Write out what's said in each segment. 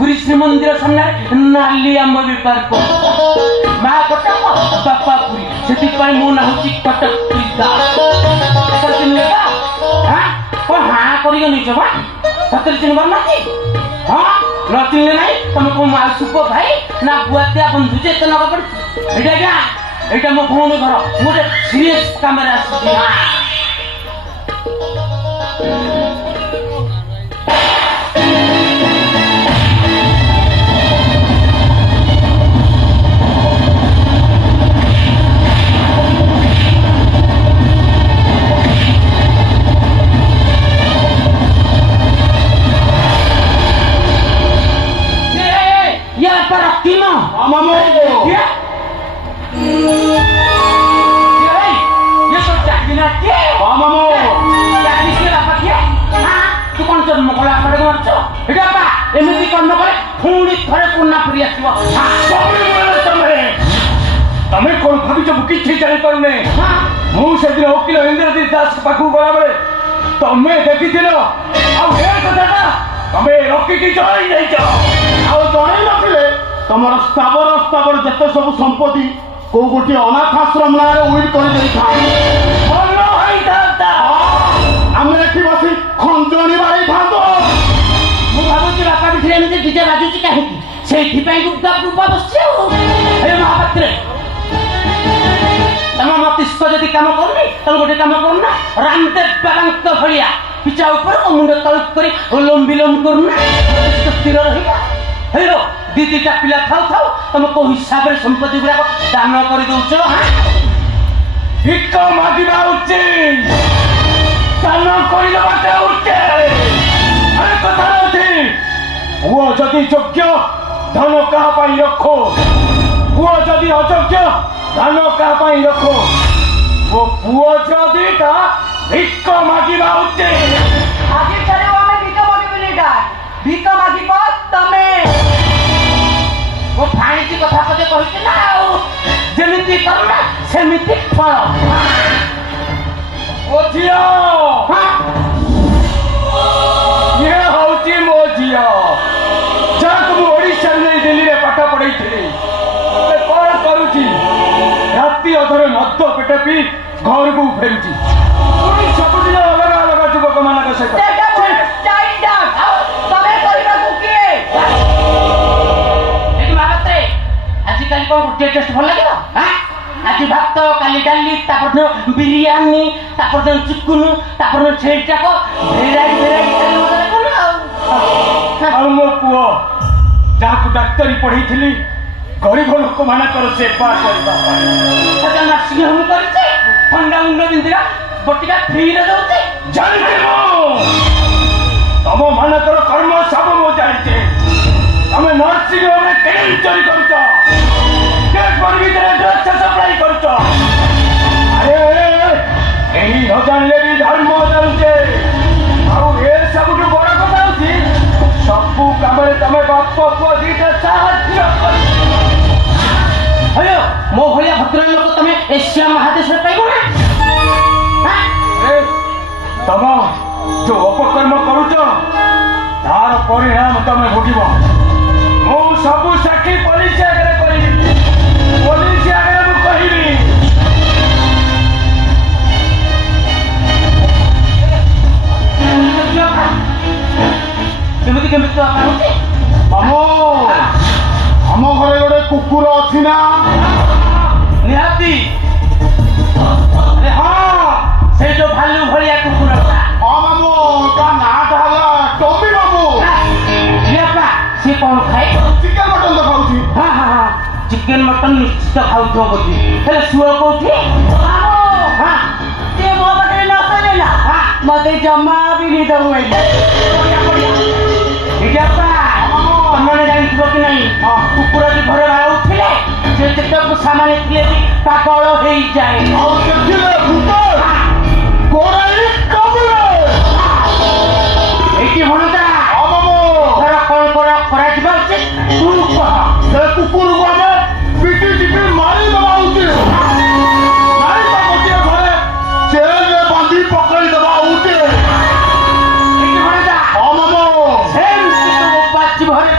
पुरी श्रीमंदिर सामने नाली आम बेपार कर माँ कटक बापा पुरी से मो ना हूँ कटक पुरी हाँ कौन हाँ कर सतरे चिन्ह पार हाँ न चिन्हले ना तुम को सुप भाई ना बुआतिया बंधु जे एत नगा पड़ी एटा मो भौणी घर गोटे सीरीयस काम एमती कर्म करे पुणी थे पुना फिर तमें कौन भाई कि जापारे मुझे वकिल इंद्रजीत दास पाखु गला बेले तमें देखी कथा तमें रखिकी जन जन नथिले तुम स्थावर स्थावर जिते सब संपत्ति कौ गोटे अनाथ आश्रम ना उइल कर आम एठी बसी खंजनी बाड़ी था भावुची बापा भी डीजे बाजुची कहीं से महापात्र तुम मस्तिष्क जदि कम करनी तुम गोटे कम करना रामदेव बाबा भाया पिछा ऊपर मुंड तलुक कर लोम विलोम करना स्थिर रहा हेलो दी दीटा पिला थाउ थाउ तुम को हिसाब से संपत्ति गुड़ाक दान कर दौच हिक मागिबा उचित दान करदेवाटा उचित कथा पुओ जदि योग्य धन क्या रखो पुओ जदि अयोग्य धन क्या रखो वो पुओ जदि भिक मागिबा उचित भिक मागिब तमे वो भाणीजी कथा कदे कही ना जमीती करना सेमिति फल ओ झियो ये हूँ मो झी जहाँ ओडिशा नहीं दिल्ली में पाठ पढ़ी कौन करुची राति अधर मद पेट पी घर को फेरुची सबुदिन अलग अलग युवक मान सहित आजिकल कौन गोटे टेस्ट भल लगे आज भात काली डाली बिरियानी चिकुन छेड़ी टाक मो पुओ जहाँ डाक्तरी पढ़ी थी गरीब लोक मान सेवा नर्सिंग होम कर ठंडा मुंड बिंधा बटिका फ्री जानते तुम मान कर्म सब मो जाने तुम नर्सिंग होम चोरी कर सप्लाई कर जाने भी धर्म जाऊे ए सब बड़ कथा हूँ सबू कम तुम बाप पुओ दीटा साहय मो भाया भद्र लोक तुम एशिया महादेश पाइब ना तुम जो अपकर्म करुच तार परिणाम तुम भोग मु सबू साक्षी पुलिस आगे करी पुलिस आगे मुझे आम घरे गोटे कुकुर अच्छी ना निहाती हाँ से जो भालू भाया कुकुर हाँ मामू ता नाटा टोपी मामू सी कौन खाए चिकेन मटन तो खाऊँ हाँ हाँ हाँ चिकेन मटन निश्चित खाऊ बोधी हेल्ले शुआ कौटी हाँ सी मो पटे न करेला हाँ मत जमा भी निद हुए तुमने जानव कि नहीं कुकुर जी घर उठिले से जितक सामान थे पागल हो जाए ये भणजा घर कौन करा उचित तू कह से कुकुर को आम पिटी टिपी मारी देवा उचित नाई तो गोटे घरे चेन में बांधी पकड़ी देवा उचित भणजा हम से भरे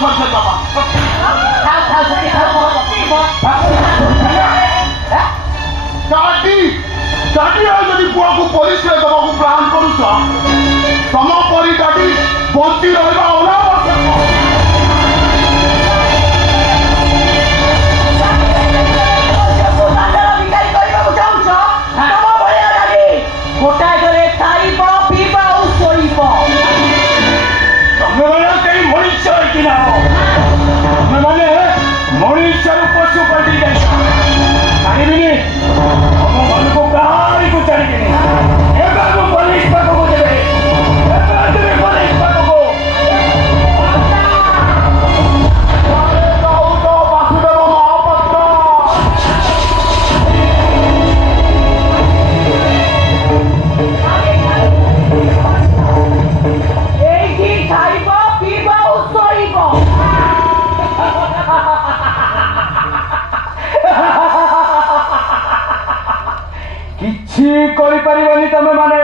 ପରିଚୟ ଦବା। दादी जदि पुआ को पुलिस रे दबाकू प्लान करूछ तम परी दादी बंती रहबा अनावश्यक। गोटाए करे खाइब पीब और सोइब तमे माने कई मनुष्य कि ना तमे माने मनुष्य पशु पलटी जाई छाड़िबिनी हम मन को गाड़ी को चढ़िबिनी एबा को पुलिस पाको को देबे एबा देबे पुलिस पाको को अरे जाऊ तो वासुदेव महापात्र एही खाइब पीब और सोइब किछि करि परिबनी तमे माने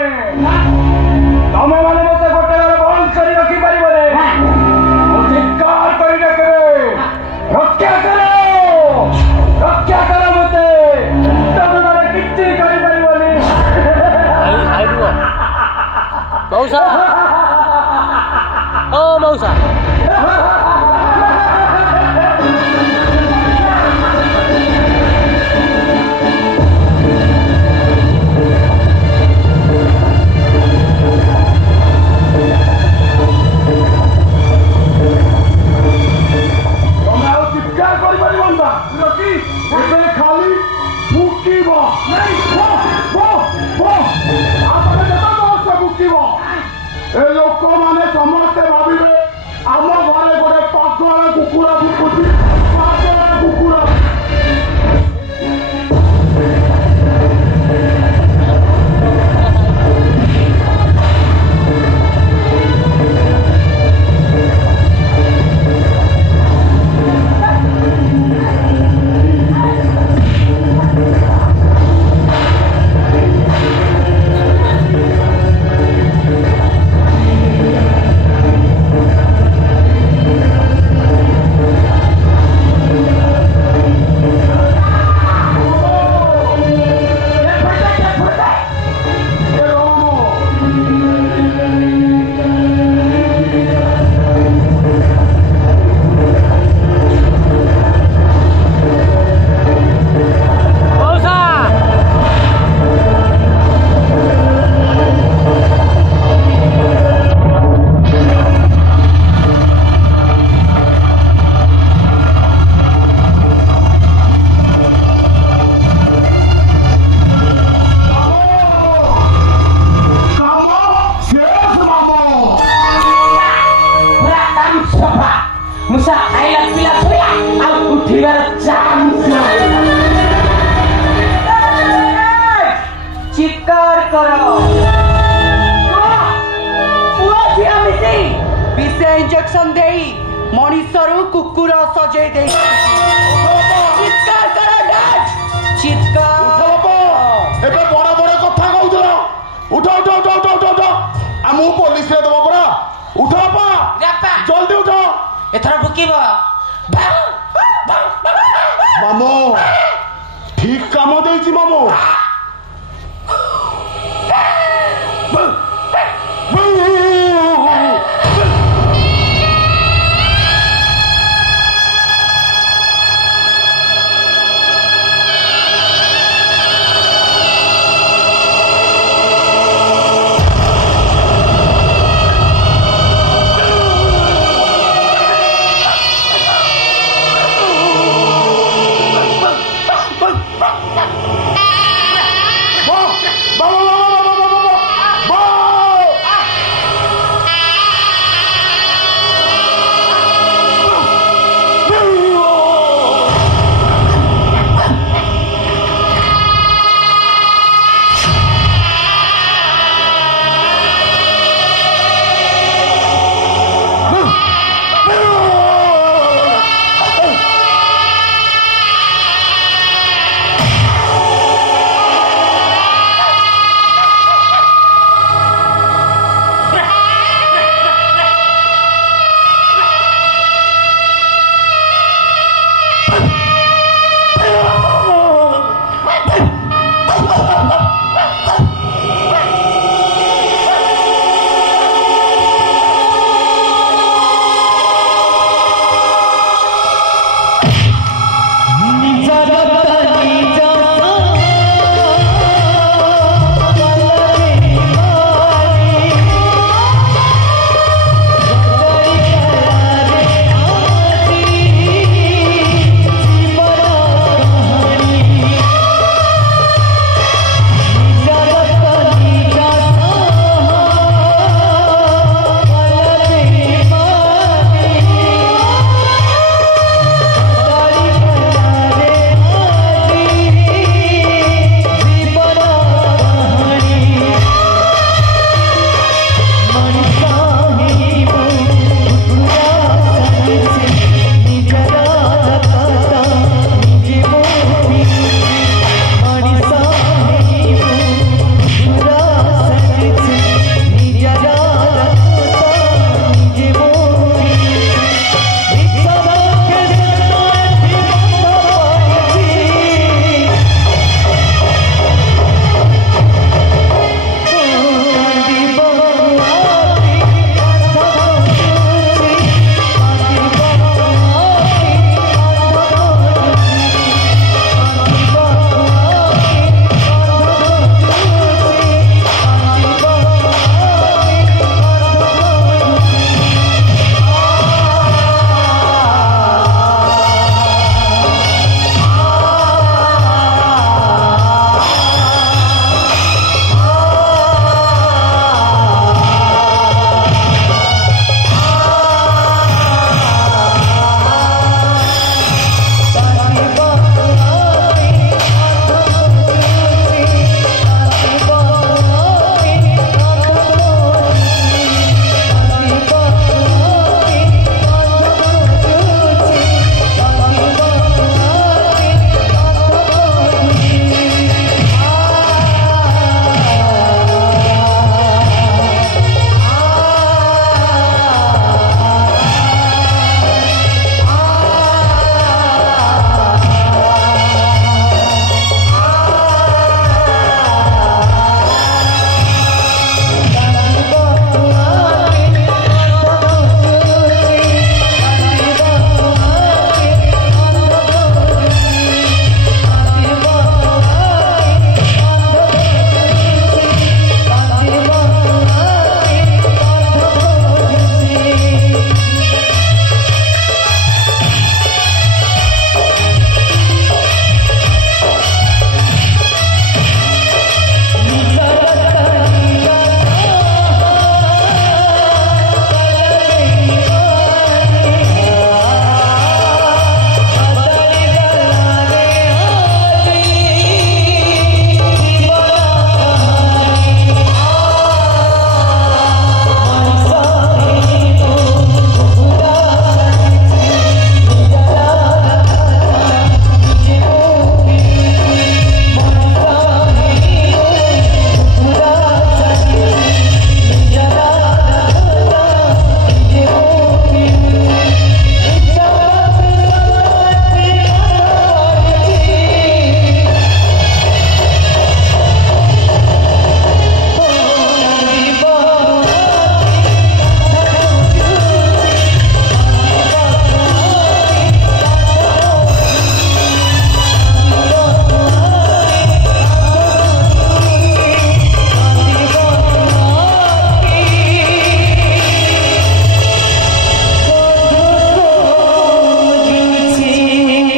मते गोटे बार बंद करि रखि परिबने अधिकार करि रखबे रक्षा करो मते तमे माने किछि करि परिबनी मौसा ओ मौसा लोक मैंने समस्ते भावे आम घरे गोटे पागल कुकुरा फुकुची पागल कुकुरा मुसा खाइला पिला सोया और उठिबार चांस चित्कार करो पुआ छिया मिसी विषे इंजेक्शन देई मनुष्यरू कुकुर सजे देई चित्कार करो डर चित्कार एबे बड़ा बड़ा कथा कहउतलो उठो उठो उठो उठो उठो आ मु पुलिस रे दबो परा उठो पा जल्दी उठो एथरा भुकिबा मामो ठीक काम देइछि मामो ମଣିଷ